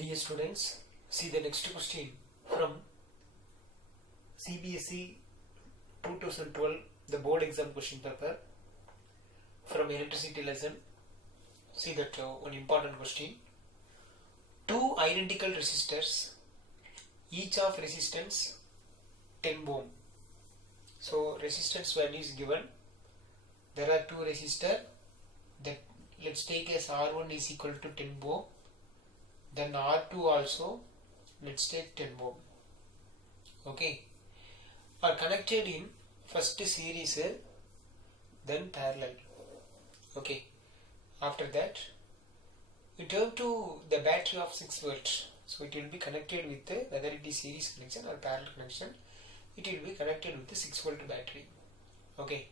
Dear students, see the next question from CBSE 2012, the board exam question paper from electricity lesson. See that one important question. Two identical resistors, each of resistance 10 ohm. So resistance value is given. There are two resistors that let's take as R1 is equal to 10 ohm. Then R2 also let's take 10 ohm. Okay, are connected in first series, then parallel. Okay, after that we turn to the battery of 6 volts. So it will be connected with whether it is series connection or parallel connection, it will be connected with the 6 volt battery. Okay,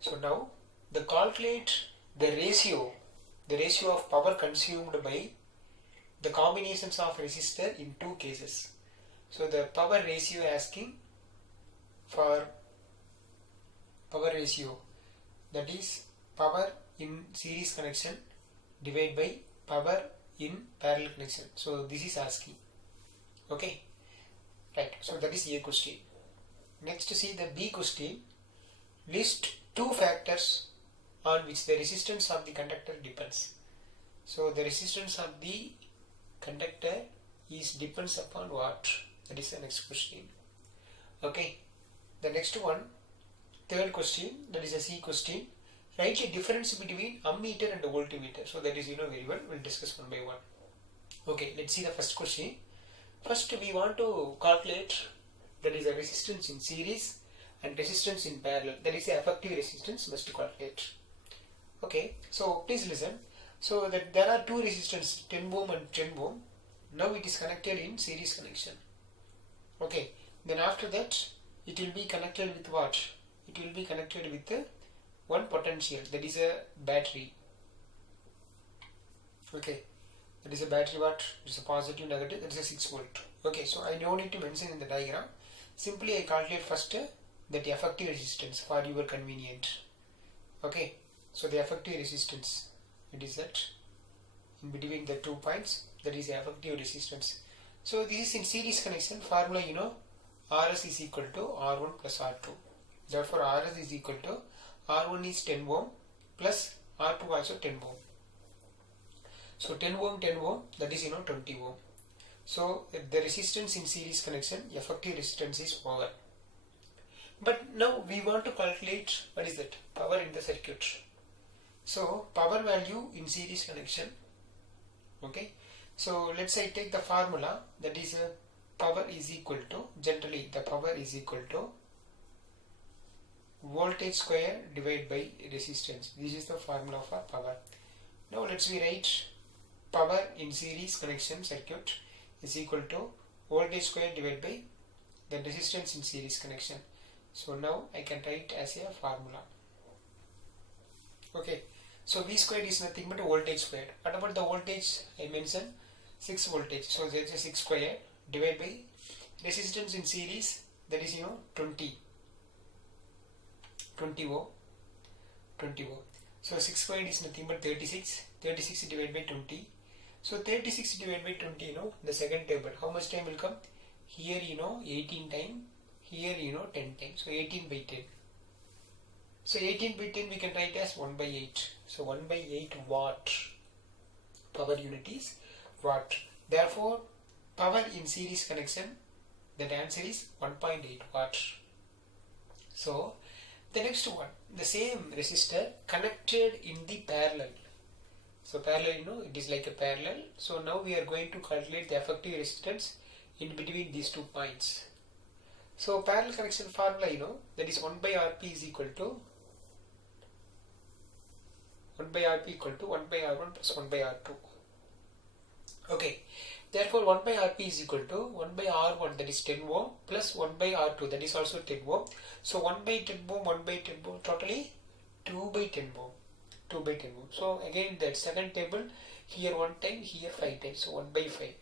so now the calculate the ratio of power consumed by the combinations of resistor in two cases. So the power ratio asking for power ratio, that is power in series connection divided by power in parallel connection. So this is asking. Okay, right. So that is A question. Next, see the B question. List two factors on which the resistance of the conductor depends. So the resistance of the conductor is depends upon what? That is the next question. Okay, the next one, third question, that is a C question. Write a difference between ammeter and voltmeter. So that is very well. We'll discuss one by one. Okay, let's see the first question. First we want to calculate, that is a resistance in series and resistance in parallel. That is the effective resistance must calculate. Okay, so please listen. So that there are two resistors, 10 ohm and 10 ohm. Now it is connected in series connection. Okay, then after that it will be connected with what? It will be connected with one potential, that is a battery. Okay, that is a battery, what? It is a positive, negative, that is a 6 volt. Okay, so I don't need to mention in the diagram. Simply I calculate first that effective resistance for your convenient. Okay, so the effective resistance, it is that in between the 2 points, that is the effective resistance. So this is in series connection. Formula Rs is equal to R1 plus R2. Therefore Rs is equal to R1 is 10 ohm plus R2 also 10 ohm. So 10 ohm, that is 20 ohm. So the resistance in series connection, effective resistance is over. But now we want to calculate what is that? Power in the circuit. So power value in series connection. Okay, so let's say take the formula, that is power is equal to, generally the power is equal to voltage square divided by resistance. This is the formula for power. Now let's write power in series connection circuit is equal to voltage square divided by the resistance in series connection. So now I can write as a formula. Okay, so V squared is nothing but voltage squared. What about the voltage? I mentioned 6 voltage. So there is a 6 square divided by resistance in series, that is 20 ohm. So 6 squared is nothing but 36 divided by 20. So 36 divided by 20, the second table, how much time will come? Here 18 times, here 10 times. So 18 by 10. So 18 by 10 we can write as 1 by 8. So 1 by 8 watt. Power unit is watt. Therefore power in series connection, that answer is 1.8 watt. So the next one, the same resistor connected in the parallel. So parallel, it is like a parallel. So now we are going to calculate the effective resistance in between these 2 points. So parallel connection formula, that is 1 by Rp is equal to 1 by R1 plus 1 by R2. Okay, therefore 1 by Rp is equal to 1 by R1, that is 10 ohm, plus 1 by R2, that is also 10 ohm. So 1 by 10 ohm, 1 by 10 ohm, totally 2 by 10 ohm. 2 by 10 ohm. So again that second table, here 1 time, here 5 times, so 1 by 5.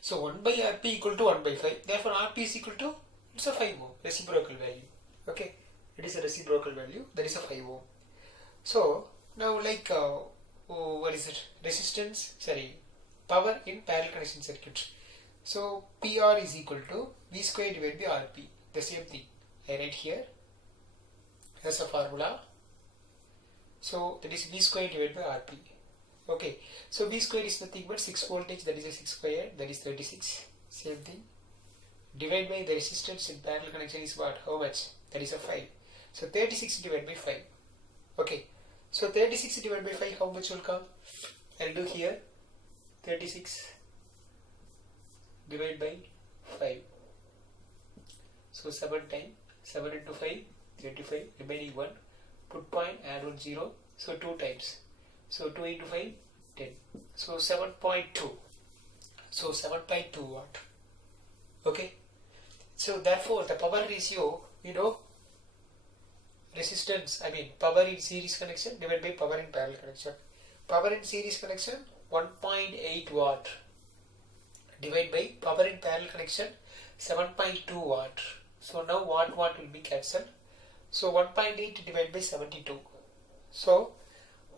So 1 by Rp equal to 1 by 5. Therefore Rp is equal to, it's a 5 ohm, reciprocal value. Okay, it is a reciprocal value, that is a 5 ohm. So now like what is it? Resistance, sorry, power in parallel connection circuit. So PR is equal to V square divided by RP. The same thing I write here as a formula. So that is V square divided by RP. Okay, so V square is nothing but 6 voltage, that is a 6 square, that is 36. Same thing. Divided by the resistance in parallel connection is what? How much? That is a 5. So 36 divided by 5. Okay, so 36 divided by 5, how much will come? I'll do here 36 divided by 5. So 7 times 7 into 5, 35, remaining 1. Put point, add 1 0. So 2 times. So 2 into 5, 10. So 7.2. So 7.2 watt. Okay. So therefore the power ratio, resistance, power in series connection divided by power in parallel connection. Power in series connection 1.8 watt divided by power in parallel connection 7.2 watt. So now watt will be cancelled. So 1.8 divided by 72. So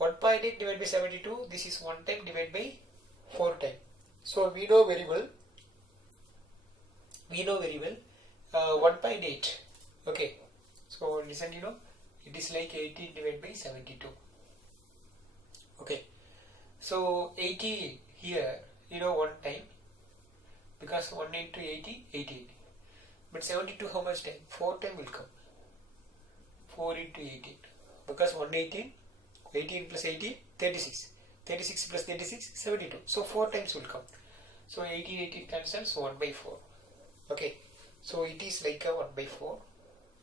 1.8 divided by 72, this is 1 time divided by 4 time. So we know very well 1.8. Okay, so listen, it is like 18 divided by 72. Okay, so 80 here, 1 time, because 1 into 80, 18. But 72 how much time? 4 time will come. 4 into 18, because 118, 18 plus 18, 36. 36 plus 36, 72. So 4 times will come. So 18 cancels, so 1 by 4. Okay, so it is like a 1 by 4.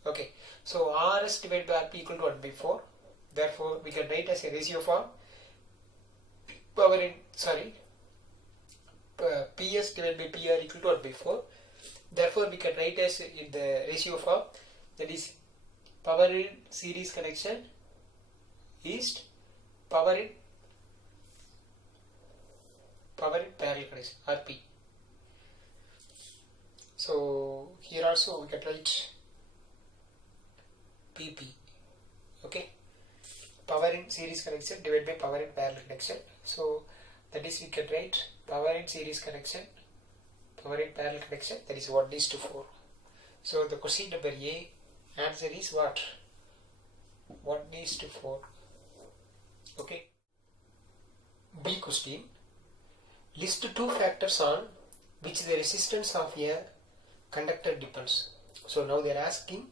Okay, so RS divided by RP equal to 1 by 4. Therefore, we can write as a ratio form PS divided by PR equal to 1 by 4. Therefore, we can write as in the ratio form, that is power in series connection is power in parallel connection, RP. So here also we can write PP. Okay, power in series connection divided by power in parallel connection. So that is, we can write power in series connection, power in parallel connection, that is 1:4. So the question number A answer is what? 1:4. Okay. B question. List 2 factors on which the resistance of a conductor depends. So now they are asking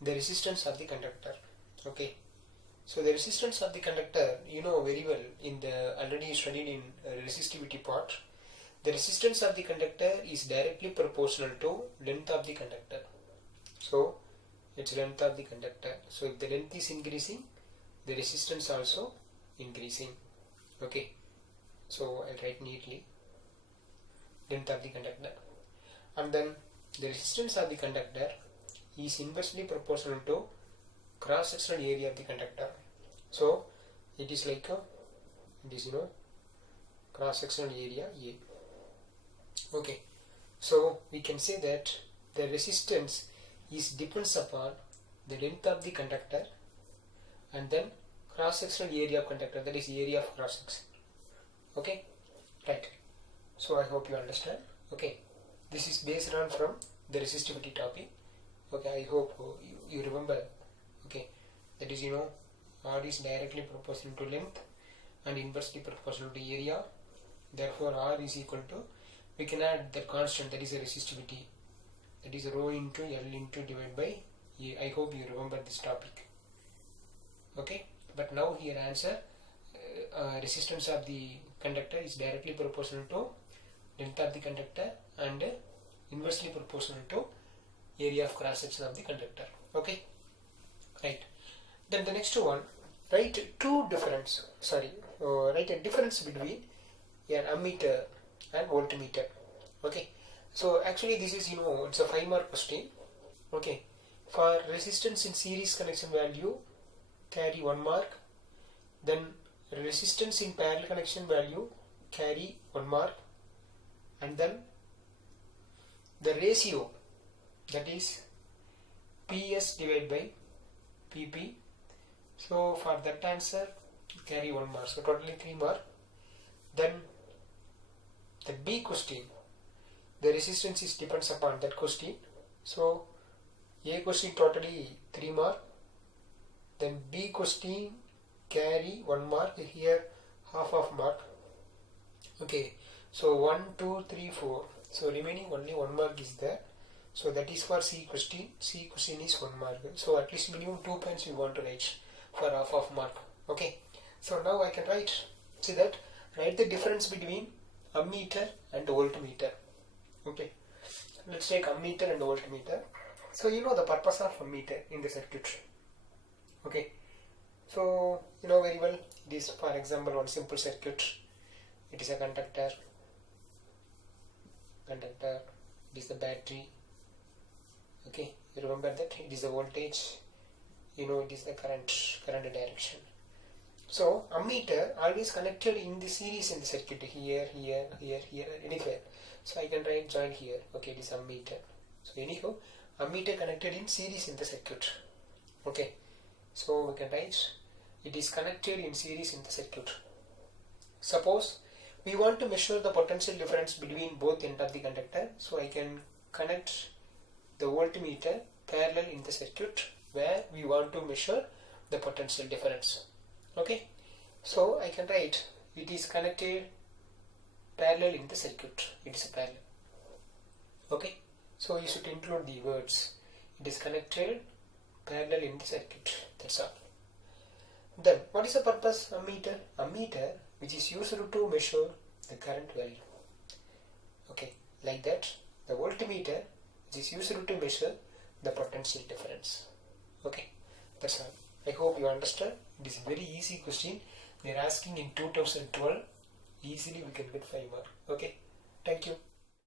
the resistance of the conductor. Okay. So the resistance of the conductor, very well in the already studied in resistivity part. The resistance of the conductor is directly proportional to length of the conductor. So it's length of the conductor. So if the length is increasing, the resistance also increasing. Okay. So I'll write neatly length of the conductor, and then the resistance of the conductor is inversely proportional to cross-sectional area of the conductor. So it is like cross-sectional area A. Okay, so we can say that the resistance depends upon the length of the conductor and then cross-sectional area of conductor, that is area of cross-section. Okay, right. So I hope you understand. Okay, this is based on from the resistivity topic. Okay, I hope you remember. Okay, that is R is directly proportional to length and inversely proportional to area. Therefore R is equal to, we can add the constant, that is a resistivity, that is rho into L into divided by A. I hope you remember this topic. Okay, but now here answer resistance of the conductor is directly proportional to length of the conductor and inversely proportional to area of cross section of the conductor. Okay, right. Then the next one, write a difference between an ammeter and voltmeter. Okay, so actually this is it's a 5-mark question. Okay, for resistance in series connection value carry 1 mark, then resistance in parallel connection value carry 1 mark, and then the ratio, that is PS divided by PP. So for that answer carry 1 mark, so totally 3 mark. Then The B question, the resistance is depends upon that question. So A question totally 3 mark, then B question carry 1 mark, here half of mark. Okay, so 1, 2, 3, 4. So remaining only 1 mark is there. So that is for C question. C question is 1 mark. So at least minimum 2 points you want to write for half of mark. Okay. So now I can write. See that? Write the difference between ammeter and voltmeter. Okay. Let's take ammeter and voltmeter. So you know the purpose of ammeter in the circuit. Okay. So you know very well. It is, for example, one simple circuit. It is a conductor. It is the battery. Okay, you remember that it is the voltage, you know, it is the current direction. So ammeter always connected in the series in the circuit, here, anywhere. So I can write join here. Okay, it is ammeter. So anyhow, ammeter connected in series in the circuit. Okay, so we can write it is connected in series in the circuit. Suppose we want to measure the potential difference between both ends of the conductor. So I can connect the voltmeter parallel in the circuit where we want to measure the potential difference. Okay, so I can write it is connected parallel in the circuit. It is a parallel. Okay, so you should include the words. It is connected parallel in the circuit. That's all. Then what is the purpose of ammeter? Ammeter which is used to measure the current value. Okay, like that. The voltmeter which is used to measure the potential difference. Okay, that's all. I hope you understand. It is a very easy question. They are asking in 2012. Easily we can get 5 marks. Okay, thank you.